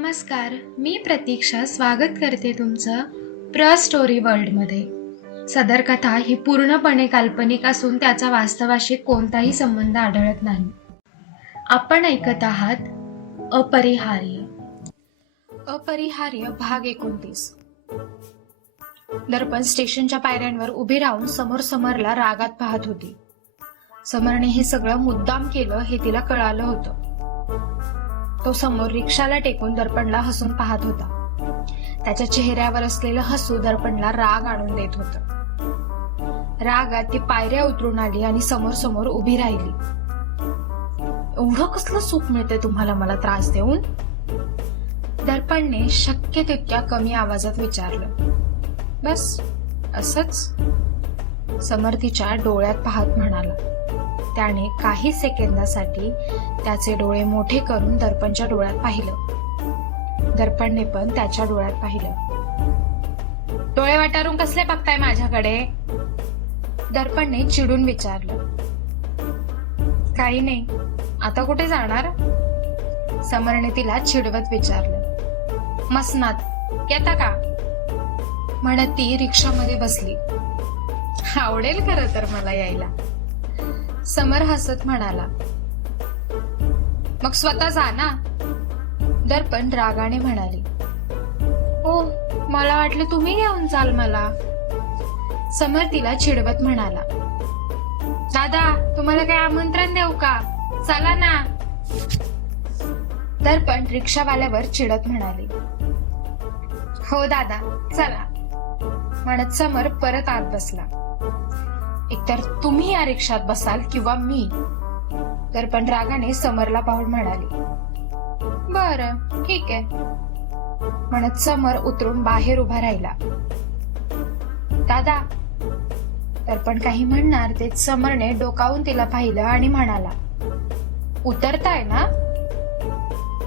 नमस्कार मी प्रतीक्षा स्वागत करते तुमचं प्र स्टोरी वर्ल्डमध्ये. सदर कथा ही पूर्णपणे काल्पनिक असून त्याचा वास्तवाशी कोणताही संबंध आढळत नाही. आपण ऐकत आहात अपरिहार्य. अपरिहार्य भाग एकोणतीस. दर्पण स्टेशनच्या पायऱ्यांवर उभी राहून समोर समरला रागात पाहत होती. समरने हे सगळं मुद्दाम केलं हे तिला कळालं होतं. तो समोर रिक्षाला टेकून दर्पणला हसून पाहत होता. त्याच्या चेहऱ्यावर असलेलं हसू दर्पणला राग आणून देत होत. रागात ती पायऱ्या उतरून आली आणि समोर समोर उभी राहिली. एवढं कसलं सुख मिळते तुम्हाला मला त्रास देऊन? दर्पणने शक्य तितक्या कमी आवाजात विचारलं. बस असच? समर्थीच्या डोळ्यात पाहत म्हणाला. त्याने काही सेकंदासाठी त्याचे डोळे मोठे करून दर्पणच्या डोळ्यात पाहिलं. दर्पणने पण त्याच्या डोळ्यात पाहिलं. डोळे वाटारून कसले बघताय माझ्याकडे? दर्पणने चिडून विचारलं. काही नाही. आता कुठे जाणार? समरने तिला चिडवत विचारलं. मसनात येता का? म्हणत ती रिक्षामध्ये बसली. आवडेल खरं तर मला यायला. समर हसत म्हणाला. मग स्वतः जा ना दर्पण रागाने म्हणाली. हो मला वाटलं तुम्ही घेऊन चाल मला. समर तिला चिडवत म्हणाला. दादा तुम्हाला काही आमंत्रण देऊ का? चला ना. दर्पण रिक्षावाल्यावर चिडत म्हणाली. हो दादा चला. म्हणत समर परत आत बसला. एकतर तुम्ही या रिक्षात बसाल किंवा मी. तर पण रागाने समरला पाहून म्हणाली. बर ठीक आहे. म्हणत समर उतरून बाहेर उभा राहिला. दादा तर पण काही म्हणणार ते समरने डोकावून तिला पाहिलं आणि म्हणाला. उतरताय ना?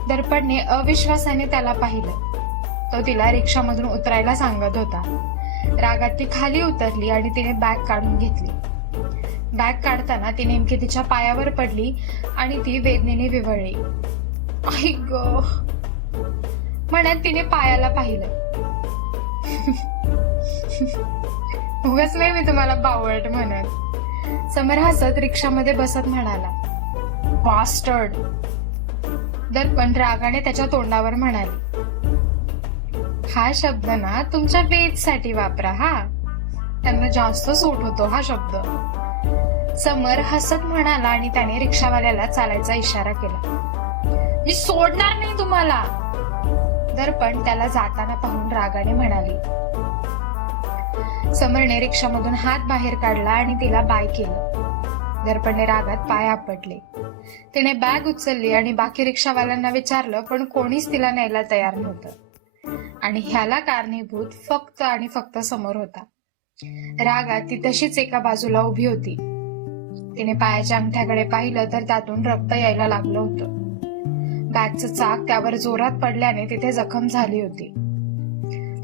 दर्पणने अविश्वासाने त्याला पाहिलं. तो तिला रिक्षामधून उतरायला सांगत होता. रागात ती खाली उतरली आणि तिने बॅग काढून घेतली. बॅग काढताना ती नेमकी तिच्या पायावर पडली आणि ती वेदनेने विवळली. आई ग. म्हणत तिने पायाला पाहिलं. उगाच नाही मी तुम्हाला बावळट म्हणत. समर हसत रिक्षामध्ये बसत म्हणाला बास्टर्ड दर्पण रागाने त्याच्या तोंडावर म्हणाली हा शब्द ना तुमच्या वेदसाठी वापरा हा. त्यांना जास्त सूट होतो हा शब्द. समर हसत म्हणाला आणि त्याने रिक्षावाल्याला चालायचा इशारा केला. मी सोडणार नाही तुम्हाला. दर्पण त्याला जाताना पाहून रागाने म्हणाली. समरने रिक्षामधून हात बाहेर काढला आणि तिला बाय केलं. दर्पणने रागात पाय आपटले. तिने बॅग उचलली आणि बाकी रिक्षावाल्यांना विचारलं पण कोणीच तिला न्यायला तयार नव्हतं. आणि ह्याला कारणीभूत फक्त आणि फक्त समोर होता. रागात ती तशीच एका बाजूला उभी होती. तिने पायाच्या अंगठ्याकडे पाहिलं तर त्यातून रक्त यायला लागलं होतं. बॅगचं चाक त्यावर जोरात पडल्याने तिथे जखम झाली होती.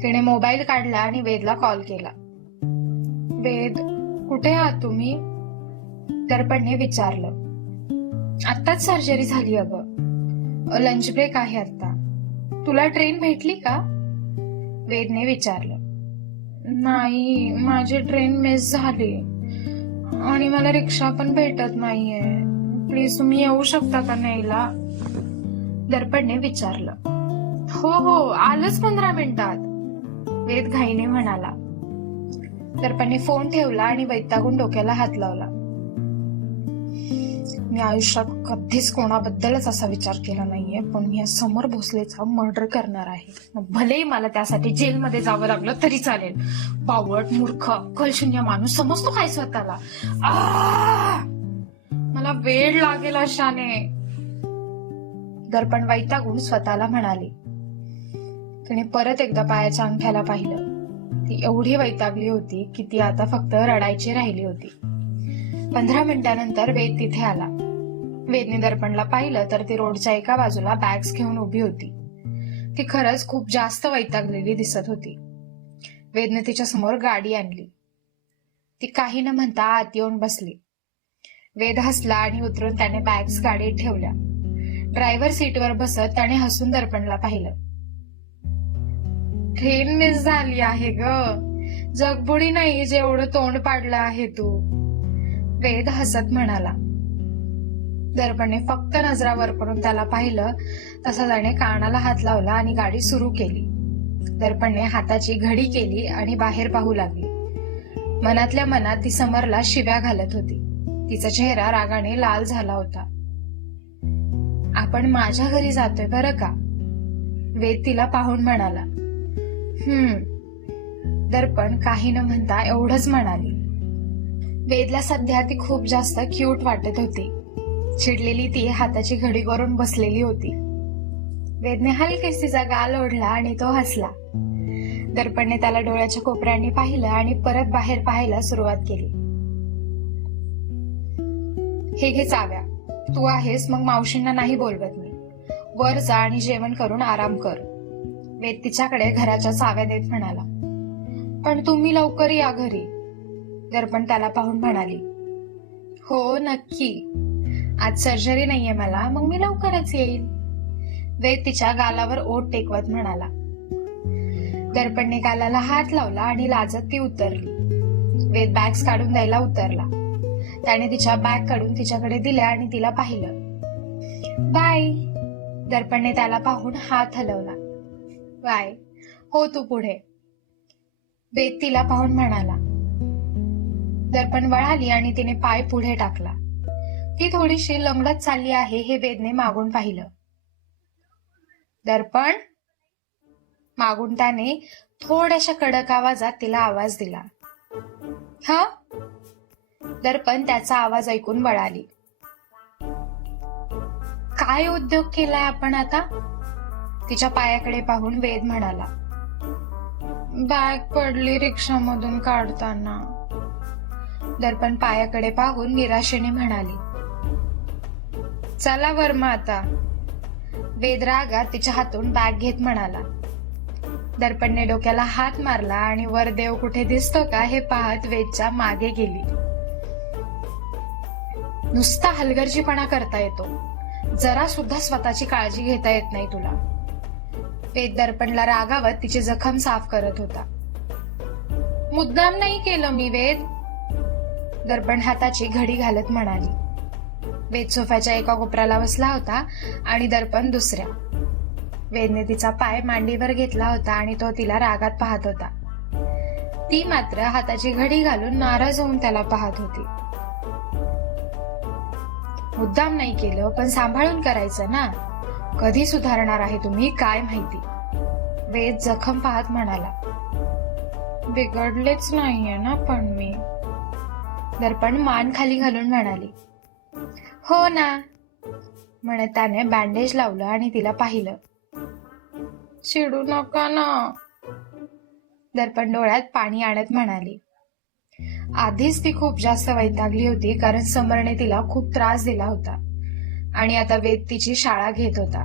तिने मोबाईल काढला आणि वेदला कॉल केला. वेद कुठे आहात तुम्ही? दर्पणने विचारलं. आत्ताच सर्जरी झाली अगं. लंच ब्रेक आहे आता तुला ट्रेन भेटली का? वेदने विचारलं. नाही माझी ट्रेन मिस झाली. आणि मला रिक्षा पण भेटत नाहीये. प्लीज तुम्ही येऊ शकता का न्यायला? दर्पणने विचारलं. हो हो आलंच पंधरा मिनिटात. वेद घाईने म्हणाला. दर्पणने फोन ठेवला आणि वैतागून डोक्याला हात लावला. मी आयुष्यात कधीच कोणाबद्दलच असा विचार केला नाहीये पण मी या समर भोसलेचा मर्डर करणार आहे. मग भलेही मला त्यासाठी जेलमध्ये जावं लागलं तरी चालेल. बावट मूर्ख अक्कलशून्य माणूस समजतो काय स्वतःला? मला वेळ लागेल अशाने. दर्पण वैतागून स्वतःला म्हणाली. तिने परत एकदा पायाच्या अंगठ्याला पाहिलं. ती एवढी वैतागली होती की ती आता फक्त रडायची राहिली होती. पंधरा मिनिटानंतर वेद तिथे आला. वेदने दर्पणला पाहिलं तर ती रोडच्या एका बाजूला बॅग्स घेऊन उभी होती. ती खरंच खूप जास्त वैतागलेली दिसत होती. वेदने तिच्या समोर गाडी आणली. ती काही न म्हणता आत येऊन बसली. वेद हसला आणि उतरून त्याने बॅग्स गाडीत ठेवल्या. ड्रायव्हर सीटवर बसत त्याने हसून दर्पणला पाहिलं. ट्रेन मिस झाली आहे ग. जगबुडी नाही जेवढं तोंड पाडलं आहे तू. वेद हसत म्हणाला. दर्पणने फक्त नजरावर करून त्याला पाहिलं तसा त्याने कानाला हात लावला आणि गाडी सुरू केली. दर्पणने हाताची घडी केली आणि बाहेर पाहू लागली. मनातल्या मनात ती समरला शिव्या घालत होती. तिचा चेहरा रागाने लाल झाला होता. आपण माझ्या घरी जातोय बरं का? वेद तिला पाहून म्हणाला. हम्म. दर्पण काही न म्हणता एवढंच म्हणाली. वेदला सध्या ती खूप जास्त क्यूट वाटत होती. चिडलेली ती हाताची घडी करून बसलेली होती. वेदने हलकेच तिचा गाल ओढला आणि तो हसला. दर्पणने त्याला डोळ्याच्या कोपऱ्यांनी पाहिलं आणि परत बाहेर पाहायला सुरुवात केली. हे घे चाव्या. तू आहेस मग मावशींना नाही बोलवत मी. वर जा आणि जेवण करून आराम कर. वेद तिच्याकडे घराच्या चाव्या देत म्हणाला. पण तुम्ही लवकर या घरी. दर्पण त्याला पाहून म्हणाली हो नक्की. आज सर्जरी नाहीये मला मग मी लवकरच येईल वेद तिच्या गालावर ओठ टेकवत म्हणाला. दर्पणने गालाला हात लावला आणि लाजत ती उतरली. वेद बॅग्स काढून द्यायला उतरला. त्याने तिच्या बॅग काढून तिच्याकडे दिल्या आणि तिला पाहिलं. बाय दर्पणने त्याला पाहून हात हलवला. बाय हो तू पुढे. वेद तिला पाहून म्हणाला. दर्पण वळाली आणि तिने पाय पुढे टाकला. ती थोडीशी लंगडत चालली आहे हे वेदने मागून पाहिलं. दर्पण? मागून त्याने थोड्याशा कडक आवाजात तिला आवाज दिला. हा? दर्पण त्याचा आवाज ऐकून वळाली. काय उद्योग केलाय आपण आता? तिच्या पायाकडे पाहून वेद म्हणाला. बॅग पडली रिक्षामधून काढताना. दर्पण पायाकडे पाहून निराशेने म्हणाली. चला वर्मा आता. वेद रागात तिच्या हातून बॅग घेत म्हणाला. दर्पणने डोक्याला हात मारला आणि वर देव कुठे दिसतो का हे पाहत वेदच्या मागे गेली. नुसता हलगर्जीपणा करता येतो. जरा सुद्धा स्वतःची काळजी घेता येत नाही तुला. वेद दर्पणला रागावत तिची जखम साफ करत होता. मुद्दाम नाही केलं मी वेद. दर्पण हाताची घडी घालत म्हणाली. वेद सोफ्याच्या एका कोपऱ्याला बसला होता आणि दर्पण दुसऱ्या. वेदने तिचा पाय मांडीवर घेतला होता आणि तो तिला रागात पाहत होता. ती मात्र हाताची घडी घालून नाराज होऊन त्याला पाहत होती. मुद्दाम नाही केलं पण सांभाळून करायचं ना? कधी सुधारणार आहे तुम्ही काय माहिती? वेद जखम पाहत म्हणाला. बिघडलेच नाहीये ना पण दर्पण मान खाली घालून म्हणाली हो ना. म्हणत त्याने बँडेज लावलं आणि तिला पाहिलं. चिडू नका ना. दर्पण डोळ्यात पाणी आणत म्हणाली. आधीच ती खूप जास्त वैतागली होती कारण समरने तिला खूप त्रास दिला होता आणि आता वेद तिची शाळा घेत होता.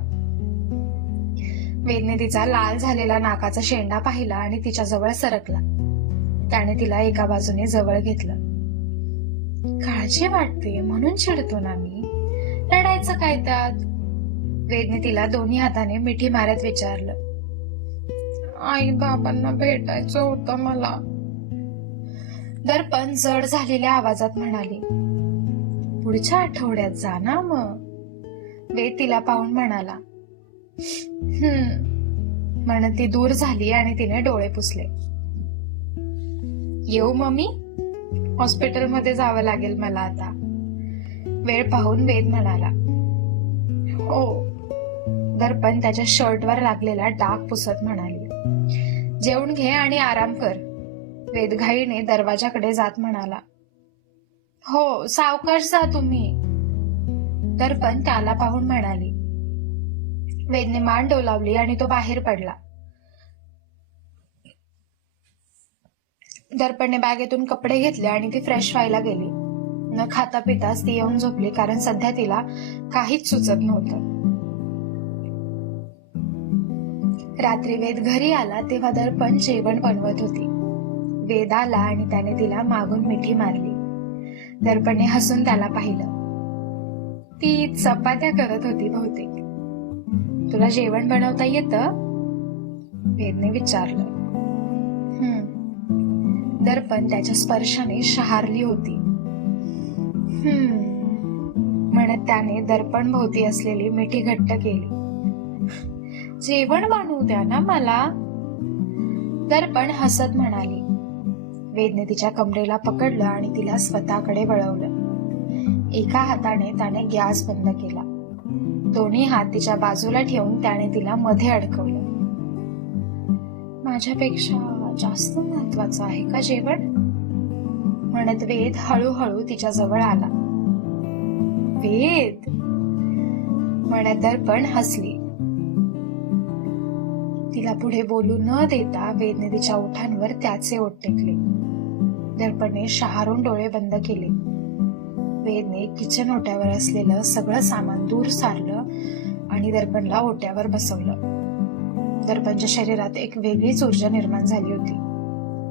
वेदने तिचा लाल झालेला नाकाचा शेंडा पाहिला आणि तिच्या जवळ सरकला. त्याने तिला एका बाजूने जवळ घेतलं. काळजी वाटते म्हणून चिडतो ना मी. लढायचं काय त्यात? वेदने तिला दोन्ही हाताने मिठी मारत विचारलं. आई बाबांना भेटायचं होतं मला. दर्पण जड झालेल्या आवाजात म्हणाली पुढच्या आठवड्यात जा ना मग. वेद तिला पाहून म्हणाला हम्म. म्हणत ती दूर झाली आणि तिने डोळे पुसले. येऊ मम्मी हॉस्पिटलमध्ये जावं लागेल मला आता. वेळ पाहून वेद म्हणाला हो. दर्पण त्याच्या शर्टवर लागलेला डाग पुसत म्हणाली जेवण घे आणि आराम कर. वेदघाईने दरवाजाकडे जात म्हणाला हो सावकाश जा तुम्ही. दर्पण त्याला पाहून म्हणाली वेदने मान डोलावली आणि तो बाहेर पडला. दर्पणने बॅगेतून कपडे घेतले आणि ती फ्रेश व्हायला गेली. न खाता पिताच ती येऊन झोपली कारण सध्या तिला काहीच सुचत नव्हतं. रात्री वेद घरी आला तेव्हा दर्पण जेवण बनवत होती. वेद आला आणि त्याने तिला मागून मिठी मारली. दर्पणने हसून त्याला पाहिलं. ती चपात्या करत होती बहुतेक. तुला जेवण बनवता येतं? वेदने विचारलं. दर्पण त्याच्या स्पर्शाने शहारली होती. "हं." म्हणत त्याने दर्पण भोवती असलेली मिठी घट्ट केली. जेवण बनवू द्या ना मला? दर्पण हसत म्हणाली. वेदने तिच्या कमरेला पकडलं आणि तिला स्वतःकडे वळवलं. एका हाताने त्याने गॅस बंद केला. दोन्ही हात तिच्या बाजूला ठेवून त्याने तिला मध्ये अडकवलं. माझ्यापेक्षा जास्त महत्वाचं आहे का जेवण? म्हणत वेद हळूहळू तिच्या जवळ आला. वेद? म्हणत दर्पण हसली. तिला पुढे बोलू न देता वेदने तिच्या ओठांवर त्याचे ओठ टेकले. दर्पणने शहारून डोळे बंद केले. वेदने किचन ओट्यावर असलेलं सगळं सामान दूर सारलं आणि दर्पणला ओट्यावर बसवलं. दर्पणच्या शरीरात एक वेगळीच ऊर्जा निर्माण झाली होती.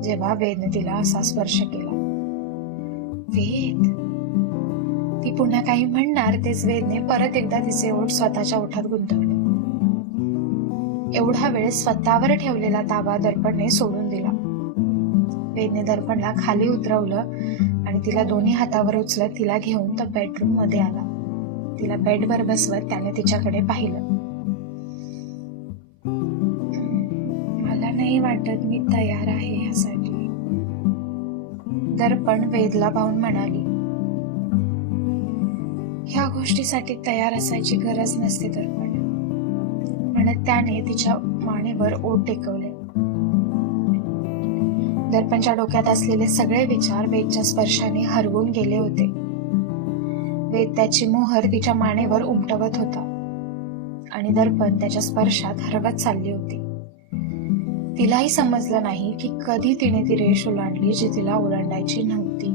जेव्हा वेदने तिला असा स्पर्श केला. वेद? ती पुन्हा काही म्हणणार? तेच वेदने परत एकदा तिचे ओठ स्वतःच्या ओठात गुंतवले. एवढा वेळ स्वतःवर ठेवलेला ताबा दर्पणने सोडून दिला. वेदने दर्पणला खाली उतरवलं आणि तिला दोन्ही हातावर उचलत तिला घेऊन तो बेडरूममध्ये आला. तिला बेडवर बसवत त्याने तिच्याकडे पाहिलं. नाही वाटत मी तयार आहे ह्यासाठी. दर्पण वेदला पाहून म्हणाली ह्या गोष्टीसाठी तयार असायची गरज नसते दर्पण. म्हणत त्याने तिच्या मानेवर ओट टेकवले. दर्पणच्या डोक्यात असलेले सगळे विचार वेदच्या स्पर्शाने हरवून गेले होते. वेद त्याची मोहर तिच्या मानेवर उमटवत होता आणि दर्पण त्याच्या स्पर्शात हरवत चालली होती. तिलाही समजलं नाही की कधी तिने ती रेष ओलांडली जी तिला ओलांडायची नव्हती.